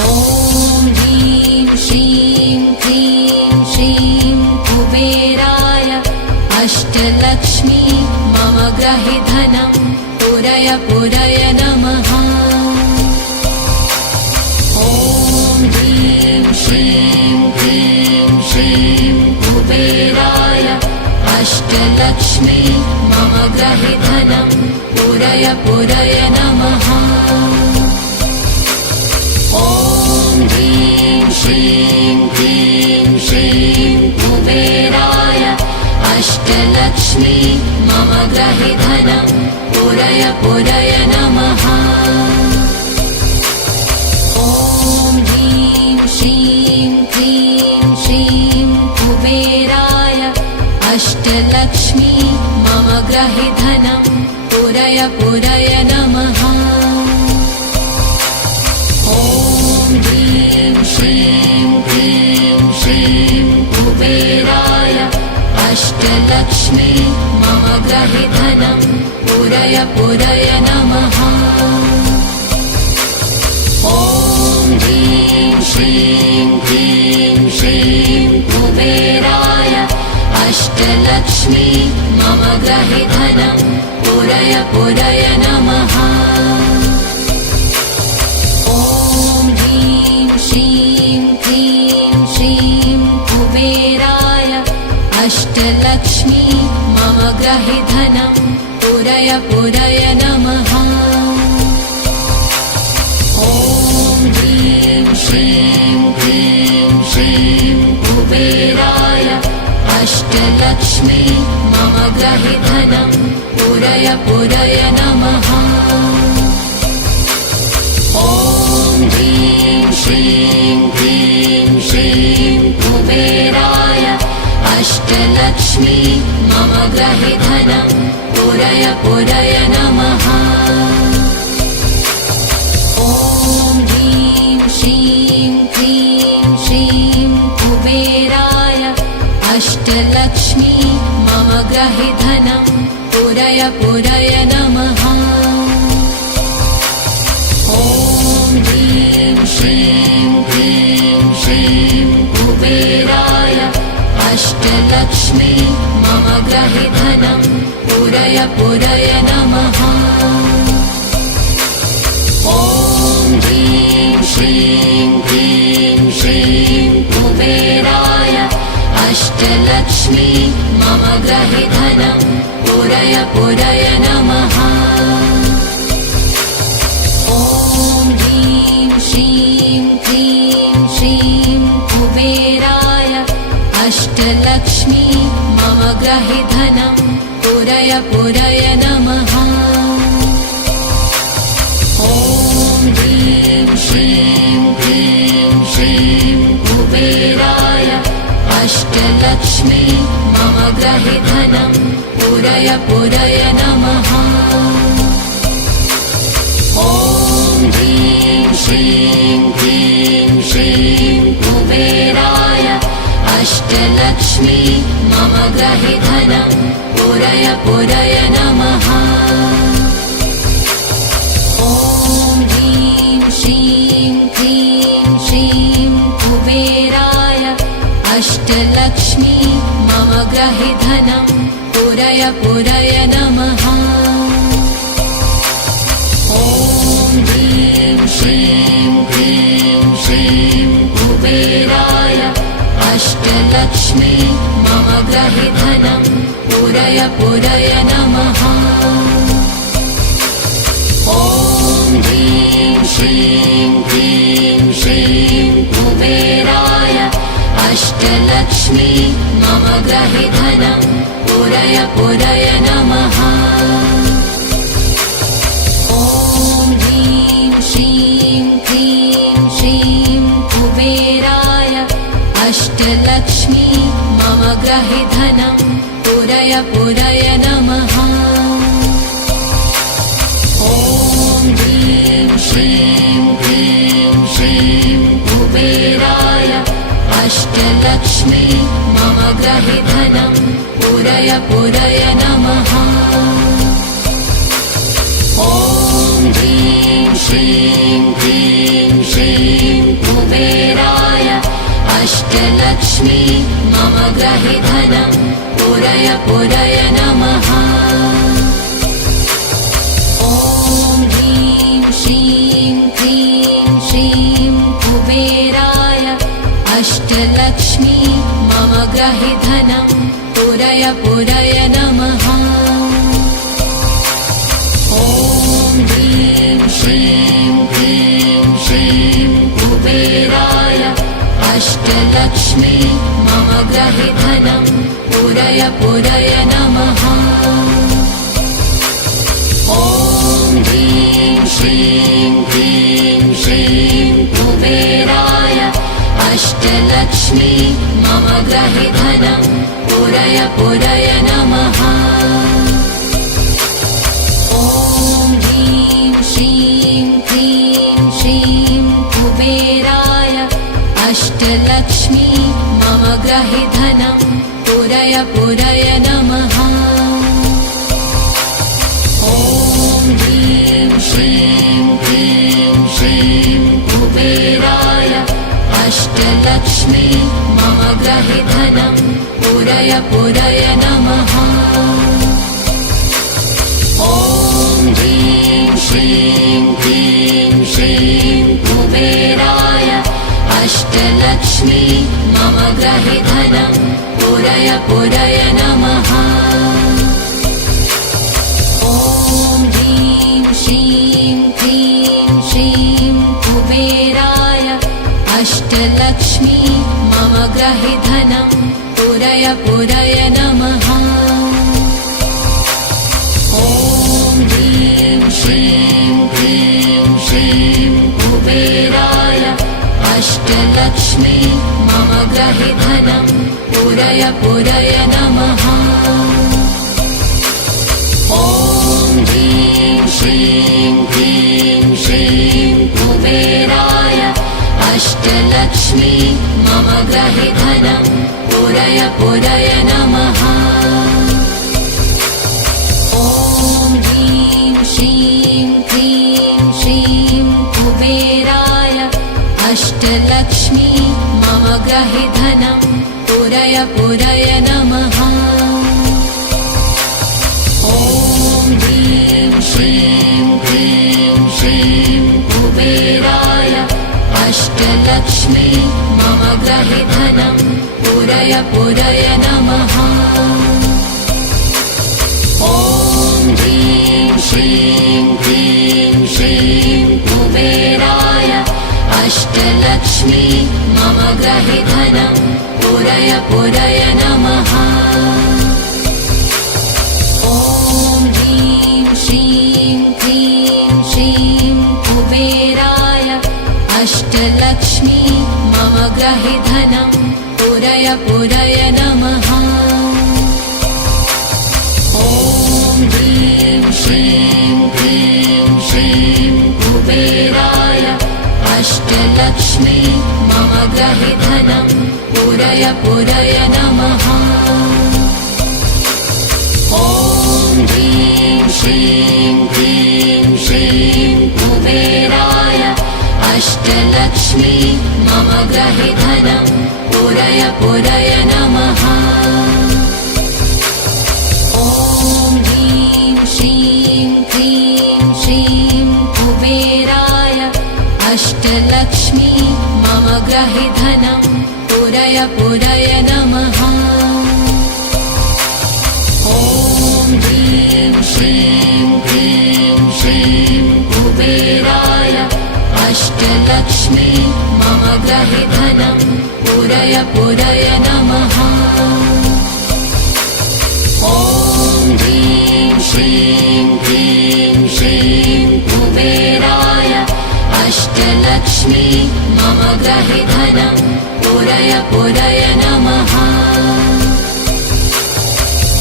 ॐ ह्रीं श्रीं क्रीं श्रीं कुबेराय अष्टलक्ष्मी मम गृहे धनं पुरय पुरय नमः। ॐ ह्रीं श्रीं क्रीं श्रीं कुबेराय अष्टलक्ष्मी मम गृहे धनं पुरय पुरय नमः। ॐ ह्रीं श्रीं क्रीं श्रीं कुबेराय अष्टलक्ष्मी मम गृहे धनं पुरय पुरय नमः। ॐ ह्रीं श्रीं क्रीं श्रीं कुबेराय अष्टलक्ष्मी मम गृहे धनं पुरय पुरय नमः। ॐ ह्रीं श्रीं क्रीं श्रीं कुबेराय अष्टलक्ष्मी मम गृहे धनं पुरय पुरय नमः। ॐ ह्रीं श्रीं क्रीं श्रीं कुबेराय अष्टलक्ष्मी मम गृहे धनं पुरय पुरय नमः। ॐ ह्रीं श्रीं क्रीं श्रीं कुबेराय अष्टलक्ष्मी मम गृहे धनं पुरय पुरय नमः। ॐ ह्रीं श्रीं क्रीं श्रीं कुबेराय अष्टलक्ष्मी मम गृहे धनं पुरय पुरय नमः। ॐ ह्रीं श्रीं क्रीं श्रीं कुबेराय अष्टलक्ष्मी मम गृहे धनं पुरय पुरय नमः। ॐ ह्रीं श्रीं क्रीं श्रीं कुबेराय अष्टलक्ष्मी मम गृहे धनं पुरय पुरय नमः। ॐ ह्रीं श्रीं क्रीं श्रीं कुबेराय अष्टलक्ष्मी मम गृहे धनं पुरय पुरय नमः। ॐ ह्रीं श्रीं क्रीं श्रीं कुबेराय अष्टलक्ष्मी मम गृहे धनं पुरय पुरय नमः। ॐ ह्रीं श्रीं क्रीं श्रीं कुबेराय अष्टलक्ष्मी मम गृहे धनं पुरय पुरय नमः। ॐ ह्रीं श्रीं क्रीं श्रीं कुबेराय अष्टलक्ष्मी मम गृहे धनं पुरय पुरय नमः। ॐ ह्रीं श्रीं क्रीं श्रीं कुबेराय अष्टलक्ष्मी मम गृहे धनं पुरय पुरय नमः। ॐ ह्रीं श्रीं क्रीं श्रीं कुबेराय अष्टलक्ष्मी मम गृहे धनं पुरय पुरय नमः। ॐ ह्रीं श्रीं क्रीं श्रीं कुबेराय अष्टलक्ष्मी मम गृहे धनं पुरय पुरय नमः। ॐ ह्रीं श्रीं क्रीं श्रीं कुबेराय अष्टलक्ष्मी मम गृहे धनं पुरय पुरय नमः। ॐ ह्रीं श्रीं क्रीं श्रीं कुबेराय अष्टलक्ष्मी मम गृहे धनं पुरय पुरय नमः। ॐ ह्रीं श्रीं क्रीं श्रीं कुबेराय अष्टलक्ष्मी मम गृहे धनं पुरय पुरय नमः। ॐ ह्रीं श्रीं क्रीं श्रीं ग्रहे धनं पुरय पुरय नमः। ॐ ह्रीं श्रीं क्रीं श्रीं कुबेराय अष्टलक्ष्मी मम ग्रहे धनं पुरय पुरय नमः। ॐ ह्रीं श्रीं क्रीं श्रीं कुबेराय अष्टलक्ष्मी मम ग्रहे धनं पुरय पुरय नमः। ॐ ह्रीं श्रीं क्रीं श्रीं कुबेराय अष्टलक्ष्मी मम ग्रहे धनं पुरय पुरय नमः। ॐ ह्रीं श्रीं क्रीं श्रीं कुबेराय अष्टलक्ष्मी मम ग्रहे धनं पुरय पुरय नमः। ॐ ह्रीं श्रीं क्रीं श्रीं कुबेराय अष्टलक्ष्मी मम ग्रहे धनं पुरय पुरय नमः। ॐ ह्रीं श्रीं क्रीं श्रीं कुबेराय अष्टलक्ष्मी मम ग्रहे धनं पुरय पुरय नमः। ॐ ह्रीं श्रीं क्रीं श्रीं कुबेराय अष्टलक्ष्मी मम ग्रहे धनं पुरय पुरय नमः। ॐ ह्रीं श्रीं क्रीं श्रीं कुबेराय अष्टलक्ष्मी मम ग्रहे धनं पुरय पुरय नमः। ॐ ह्रीं श्रीं क्रीं श्रीं कुबेराय अष्टलक्ष्मी मम ग्रहे धनं पुरय पुरय नमः। ॐ ह्रीं श्रीं क्रीं श्रीं कुबेराय अष्टलक्ष्मी मम ग्रहे धनं पुरय पुरय नमः। ॐ ह्रीं श्रीं क्रीं श्रीं कुबेराय अष्टलक्ष्मी मम ग्रहे धनं पुरय पुरय नमः। ॐ ह्रीं श्रीं क्रीं श्रीं कुबेराय अष्टलक्ष्मी मम ग्रहे धनं पुरय पुरय नमः। ॐ ह्रीं श्रीं क्रीं श्रीं कुबेराय अष्टलक्ष्मी मम ग्रहे धनं पुरय पुरय नमः। ॐ ह्रीं श्रीं क्रीं श्रीं कुबेराय अष्टलक्ष्मी मम ग्रहे धनं पुरय पुरय नमः। ॐ ह्रीं श्रीं क्रीं श्रीं कुबेराय अष्टलक्ष्मी मम ग्रहे धनं पुरय पुरय नमः। ॐ ह्रीं श्रीं क्रीं श्रीं कुबेराय अष्टलक्ष्मी मम ग्रहे धनं पुरय पुरय नमः। ॐ ह्रीं श्रीं क्रीं श्रीं कुबेराय अष्टलक्ष्मी मम ग्रहे धनं पुरय पुरय नमः। ॐ ह्रीं श्रीं क्रीं श्रीं कुबेराय अष्टलक्ष्मी मम ग्रहे धनं पुरय पुरय नमः।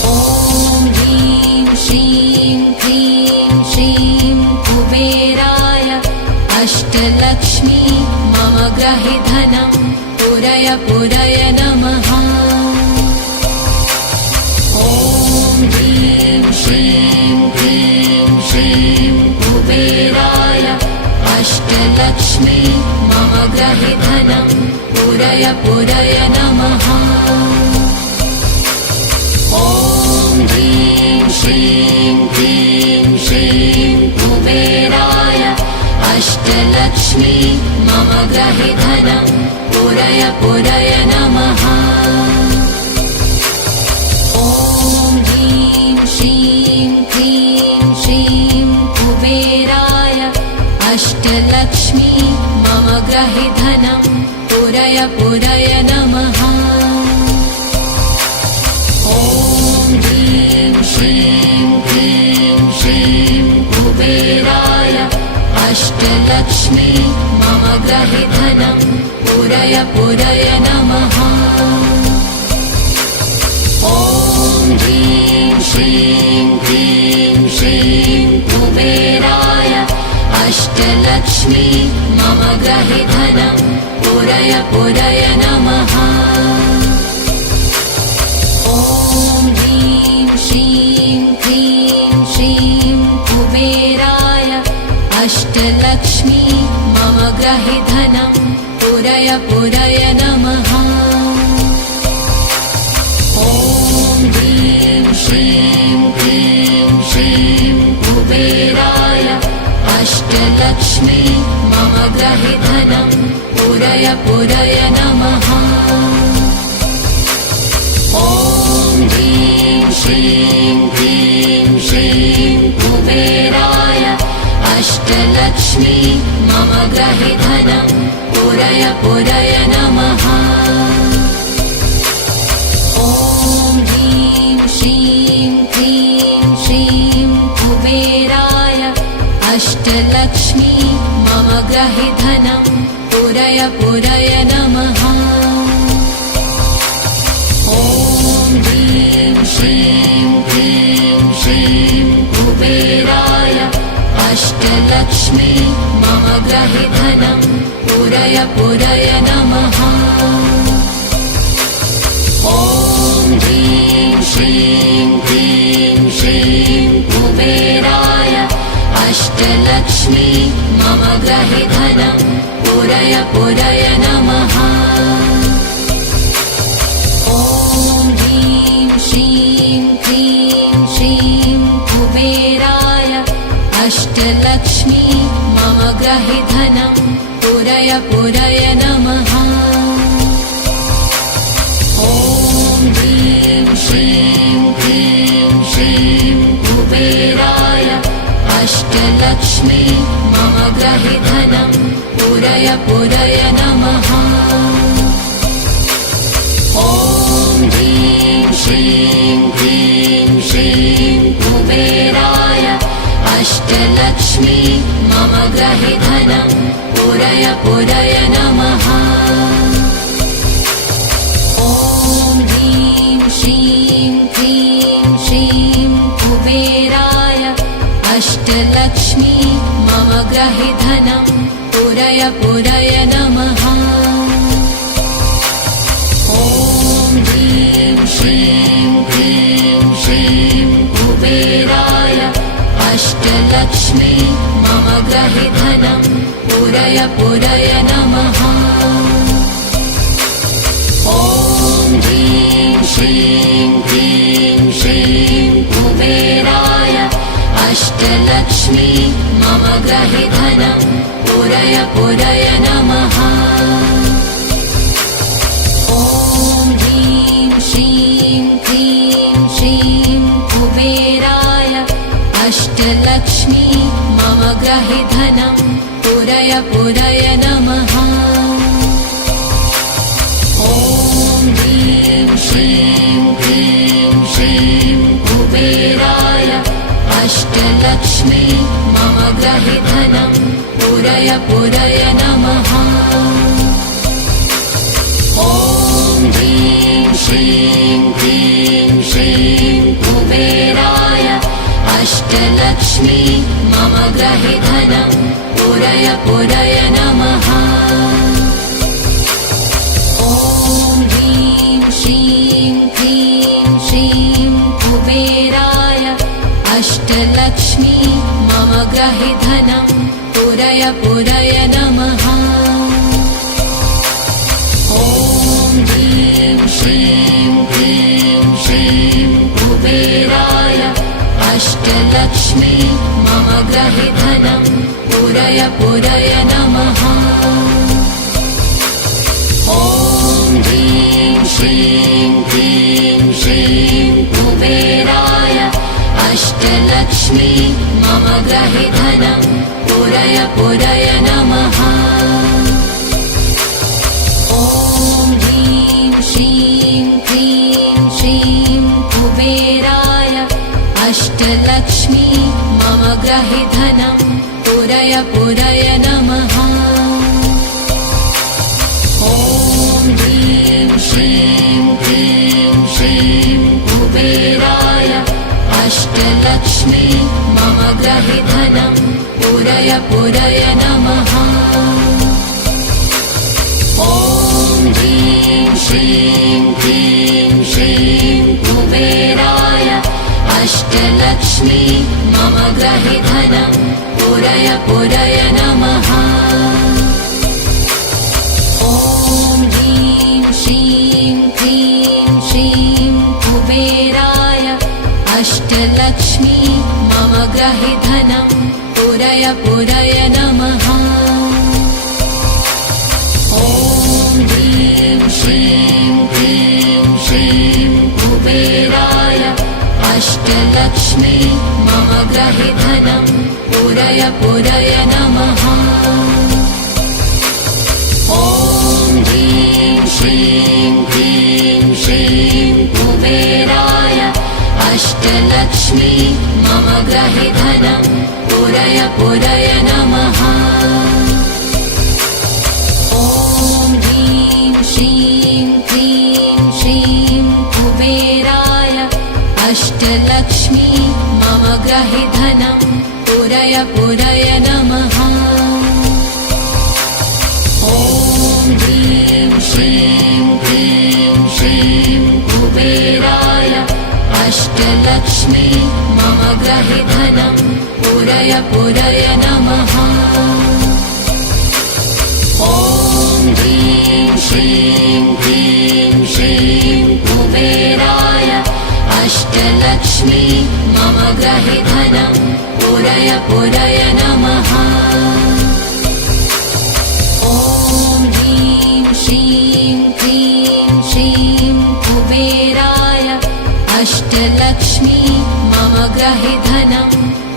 ॐ ह्रीं श्रीं क्रीं श्रीं कुबेराय अष्टलक्ष्मी मम ग्रहे धनं पुरय पुरय नमः। ॐ ह्रीं श्रीं क्रीं श्रीं कुबेराय अष्टलक्ष्मी मम ग्रहे धनं पुरय पुरय नमः। ॐ ह्रीं श्रीं क्लीं श्रीं कुबेराय अष्टलक्ष्मी मम गृहे धनं पूरय पूरय नमः। ॐ ह्रीं श्रीं क्लीं श्रीं कुबेराय अष्टलक्ष्मी मम गृहे धनं पूरय पूरय नमः। ॐ ह्रीं श्रीं क्लीं श्रीं कुबेराय अष्टलक्ष्मी मम गृहे धनं पूरय पूरय नमः। ॐ ह्रीं श्रीं क्लीं श्रीं कुबेराय अष्टलक्ष्मी मम गृहे धनं पूरय पूरय नमः। ॐ ह्रीं श्रीं क्लीं श्रीं कुबेराय अष्टलक्ष्मी मम गृहे धनं पूरय पूरय नमः। ॐ ह्रीं श्रीं क्लीं श्रीं कुबेराय अष्टलक्ष्मी मम गृहे धनं पूरय पूरय नमः। ॐ ह्रीं श्रीं क्लीं श्रीं कुबेराय अष्टलक्ष्मी मम गृहे धनं पूरय पूरय नमः। ॐ ह्रीं श्रीं क्लीं श्रीं कुबेराय अष्टलक्ष्मी मम गृहे धनं पूरय पूरय नमः। ॐ ह्रीं श्रीं क्लीं श्रीं कुबेराय अष्टलक्ष्मी मम गृहे धनं पूरय पूरय नमः। ॐ ह्रीं श्रीं क्लीं श्रीं कुबेराय अष्टलक्ष्मी मम गृहे धनं पूरय पूरय नमः। ॐ ह्रीं श्रीं क्लीं श्रीं कुबेराय अष्टलक्ष्मी मम गृहे धनं पूरय पूरय नमः। ॐ ह्रीं श्रीं क्लीं श्रीं कुबेराय अष्टलक्ष्मी मम गृहे धनं पूरय पूरय नमः। ॐ ह्रीं श्रीं क्लीं श्रीं कुबेराय अष्टलक्ष्मी मम गृहे धनं पूरय पूरय नमः। ॐ ह्रीं श्रीं क्लीं श्रीं कुबेराय अष्टलक्ष्मी मम गृहे धनं पूरय पूरय नमः। ॐ ह्रीं श्रीं क्लीं श्रीं कुबेराय अष्टलक्ष्मी मम गृहे धनं पूरय पूरय नमः। ॐ ह्रीं श्रीं क्लीं श्रीं कुबेराय अष्टलक्ष्मी मम गृहे धनं पूरय पूरय नमः। ॐ ह्रीं श्रीं क्लीं श्रीं कुबेराय अष्टलक्ष्मी मम गृहे धनं पूरय पूरय नमः। ॐ ह्रीं श्रीं क्लीं श्रीं कुबेराय अष्टलक्ष्मी मम गृहे धनं पूरय पूरय नमः। ॐ ह्रीं श्रीं क्लीं श्रीं कुबेराय अष्टलक्ष्मी मम गृहे धनं पूरय पूरय नमः। ॐ ह्रीं श्रीं क्लीं श्रीं कुबेराय अष्टलक्ष्मी मम गृहे धनं पूरय पूरय नमः। ॐ ह्रीं श्रीं क्लीं श्रीं अष्टलक्ष्मी मम ग्रहे धनं पूरय पूरय नमः। ॐ ह्रीं श्रीं क्लीं श्रीं कुबेराय अष्टलक्ष्मी मम ग्रहे धनं पूरय पूरय नमः। ॐ ह्रीं श्रीं क्लीं श्रीं कुबेराय अष्टलक्ष्मी मम ग्रहे धनं पूरय पूरय नमः। ॐ ह्रीं श्रीं क्लीं श्रीं कुबेराय अष्टलक्ष्मी मम ग्रहे धनं पूरय पूरय नमः। ॐ ह्रीं श्रीं क्लीं श्रीं कुबेराय अष्टलक्ष्मी मम ग्रहे धनं पूरय पूरय नमः। ॐ ह्रीं श्रीं क्लीं श्रीं कुबेराय अष्टलक्ष्मी मम ग्रहे धनं पूरय पूरय नमः। ॐ ह्रीं श्रीं क्लीं श्रीं कुबेराय अष्टलक्ष्मी मम ग्रहे धनं पूरय पूरय नमः। ॐ ह्रीं श्रीं क्लीं श्रीं कुबेराय अष्टलक्ष्मी मम ग्रहे धनं पूरय पूरय नमः। ॐ ह्रीं श्रीं क्लीं श्रीं कुबेराय अष्टलक्ष्मी मम ग्रहे धनं पूरय पूरय नमः। ॐ ह्रीं श्रीं क्लीं श्रीं कुबेराय अष्टलक्ष्मी मम ग्रहे धनं पूरय पूरय नमः। ॐ ह्रीं श्रीं क्लीं श्रीं कुबेराय अष्टलक्ष्मी मम ग्रहे धनं पूरय पूरय नमः। ॐ ह्रीं श्रीं क्लीं श्रीं कुबेराय अष्टलक्ष्मी मम ग्रहे धनं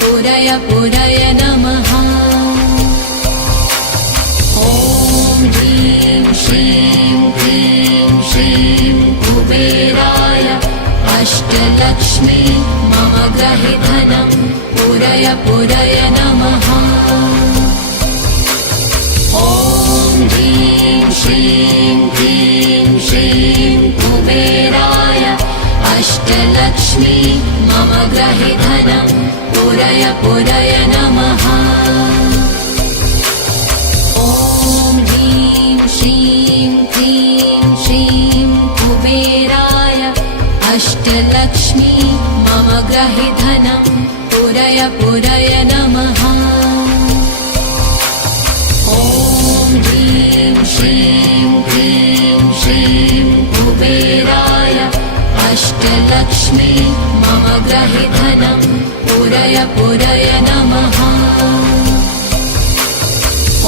पूरय पूरय नमः। ॐ ह्रीं श्रीं क्लीं श्रीं कुबेराय अष्टलक्ष्मी मम ग्रहे धनं पूरय पूरय नमः। ॐ ह्रीं श्रीं क्लीं श्रीं कुबेराय अष्टलक्ष्मी मम ग्रहे धनं पूरय पूरय नमः। ॐ ह्रीं श्रीं क्लीं श्रीं कुबेराय अष्टलक्ष्मी मम ग्रहे धनं पूरय पूरय नमः। ॐ ह्रीं श्रीं क्लीं श्रीं कुबेराय अष्टलक्ष्मी मम ग्रहे धनं पूरय पूरय नमः।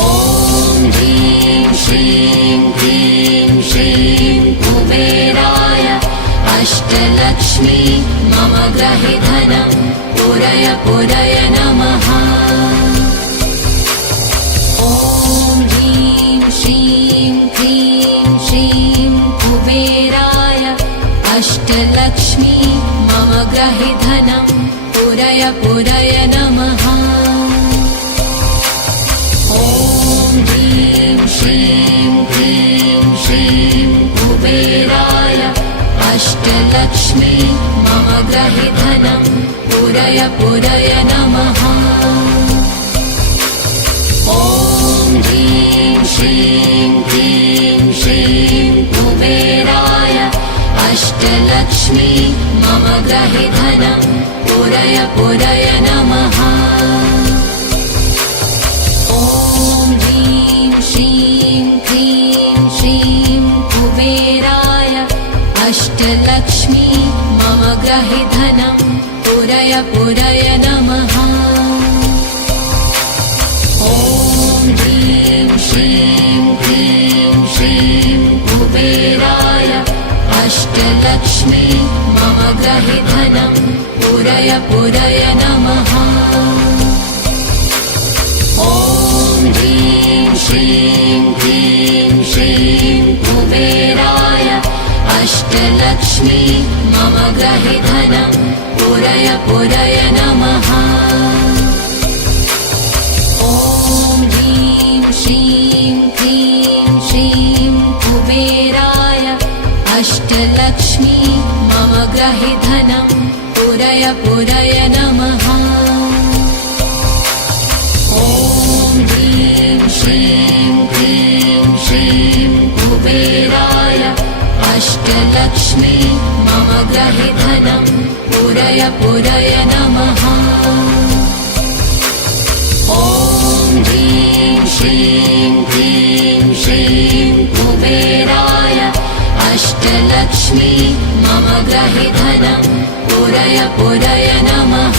ॐ ह्रीं श्रीं क्लीं श्रीं कुबेराय अष्टलक्ष्मी मम ग्रहे धनं पूरय पूरय नमः। ॐ ह्रीं श्रीं क्लीं श्रीं कुबेराय अष्टलक्ष्मी मम ग्रहे धनं पूरय पूरय नमः। ॐ ह्रीं श्रीं क्लीं श्रीं कुबेराय अष्टलक्ष्मी मम ग्रहे धनं पूरय पूरय नमः। ॐ ह्रीं श्रीं क्लीं श्रीं कुबेराय अष्टलक्ष्मी मम ग्रहे धनं पूरय पूरय नमः। ॐ ह्रीं श्रीं क्लीं श्रीं कुबेराय अष्टलक्ष्मी मम ग्रहे धनं पूरय पूरय नमः। अष्टलक्ष्मी मम ग्रहे धनं पूरय पूरय नमः। ॐ ह्रीं श्रीं क्लीं श्रीं कुबेराय अष्टलक्ष्मी मम ग्रहे धनं पूरय पूरय नमः। ॐ ह्रीं श्रीं क्लीं श्रीं कुबेराय अष्टलक्ष्मी मम ग्रहे धनं पूरय पूरय नमः। ॐ ह्रीं श्रीं क्लीं श्रीं कुबेराय अष्टलक्ष्मी मम ग्रहे धनं पूरय पूरय नमः। ॐ ह्रीं श्रीं क्लीं श्रीं कुबेराय अष्टलक्ष्मी मम ग्रहे धनं पूरय पूरय नमः।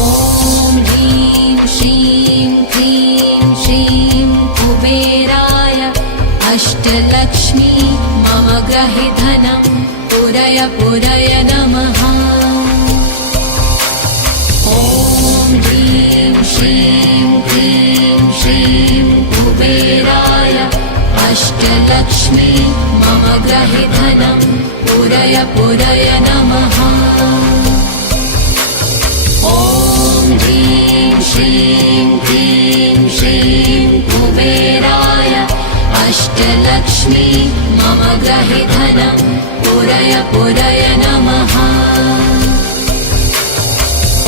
ॐ ह्रीं श्रीं क्लीं श्रीं कुबेराय अष्टलक्ष्मी मम ग्रहे धनं पूरय पूरय नमः। ॐ ह्रीं श्रीं क्लीं श्रीं कुबेराय अष्टलक्ष्मी मम ग्रहे धनं पूरय पूरय नमः। ॐ ह्रीं श्रीं क्लीं श्रीं कुबेराय अष्टलक्ष्मी मम ग्रहे धनं पूरय पूरय नमः।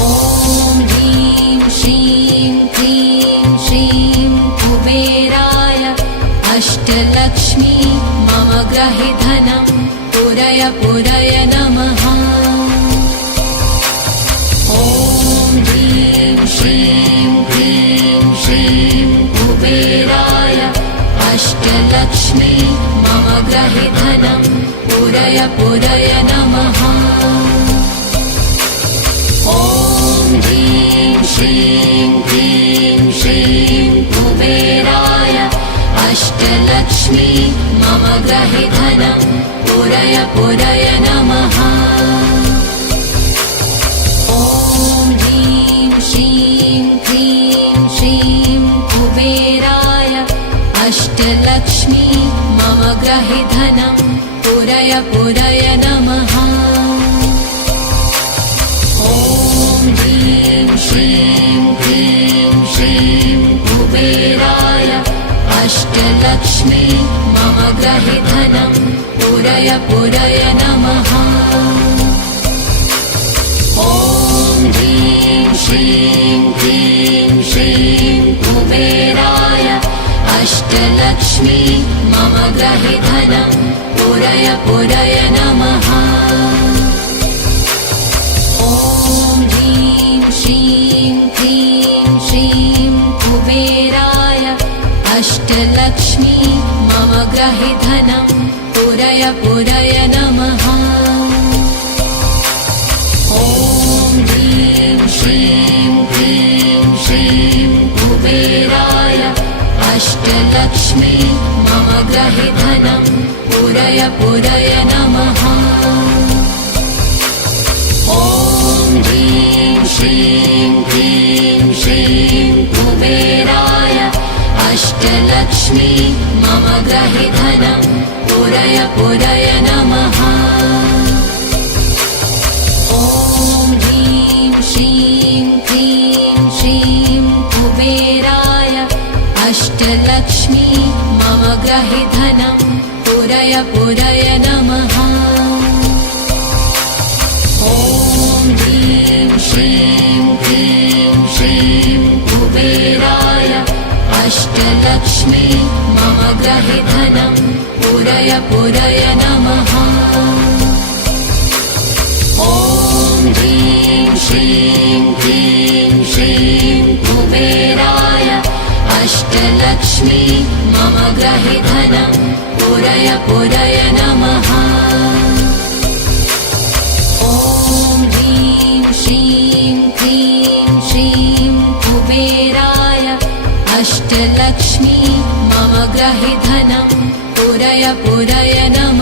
ॐ ह्रीं श्रीं क्लीं श्रीं कुबेराय अष्टलक्ष्मी मम ग्रहे धनं पूरय पूरय नमः। ॐ ह्रीं श्रीं क्लीं श्रीं कुबेराय अष्टलक्ष्मी मम ग्रहे धनं पूरय पूरय नमः। ॐ ह्रीं श्रीं क्लीं श्रीं कुबेराय अष्टलक्ष्मी मम ग्रहे धनं पूरय पूरय नमः। ॐ ह्रीं श्रीं क्लीं श्रीं कुबेराय अष्टलक्ष्मी मम ग्रहे धनं पूरय पूरय नमः। ॐ ह्रीं श्रीं क्लीं श्रीं कुबेराय अष्टलक्ष्मी मम ग्रहे धनं पूरय पूरय नमः। ॐ ह्रीं श्रीं क्लीं श्रीं कुबेराय अष्टलक्ष्मी मम ग्रहे धनं पूरय पूरय नमः। ॐ ह्रीं श्रीं क्लीं श्रीं कुबेराय अष्टलक्ष्मी मम ग्रहे धनं पूरय पूरय नमः। ॐ ह्रीं श्रीं क्लीं श्रीं कुबेराय अष्टलक्ष्मी मम ग्रहे धनं पूरय पूरय नमः। ॐ ह्रीं श्रीं क्लीं श्रीं कुबेराय अष्टलक्ष्मी मम ग्रहे धनं पूरय पूरय नमः। ॐ ह्रीं श्रीं क्लीं श्रीं कुबेराय अष्टलक्ष्मी मम ग्रहे धनं पूरय पूरय नमः। ॐ ह्रीं श्रीं क्लीं श्रीं कुबेराय अष्टलक्ष्मी मम ग्रहे धनं पूरय पूरय नमः। ॐ ह्रीं श्रीं क्लीं श्रीं कुबेराय अष्टलक्ष्मी मम ग्रहे धनं पूरय पूरय नमः। ॐ ह्रीं श्रीं क्लीं श्रीं कुबेराय अष्टलक्ष्मी मम ग्रहे धनं पूरय पूरय नमः।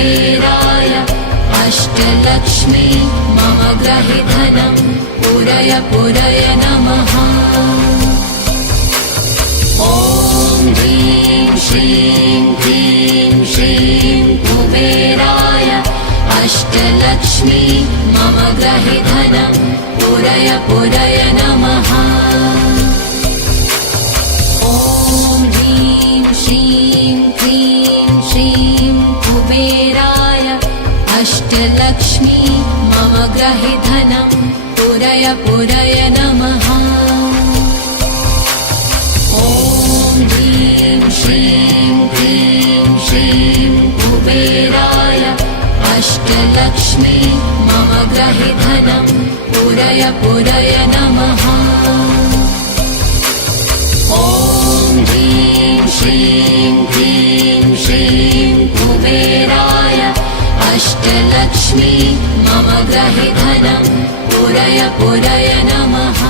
कुबेराय अष्टलक्ष्मी मम ग्रहे धनं पूरय पूरय नमः। ॐ ह्रीं श्रीं क्लीं श्रीं कुबेराय अष्टलक्ष्मी मम ग्रहे धनं पूरय पूरय नमः। ॐ ह्रीं श्रीं क्लीं श्रीं कुबेराय अष्टलक्ष्मी मम ग्रहे धनं पूरय पूरय नमः। ॐ ह्रीं श्रीं क्लीं श्रीं कुबेराय अष्टलक्ष्मी मम ग्रहे धनं पूरय पूरय नमः। ॐ ह्रीं श्रीं क्लीं श्रीं कुबेराय अष्टलक्ष्मी मम ग्रहे धनं पूरय पूरय नमः।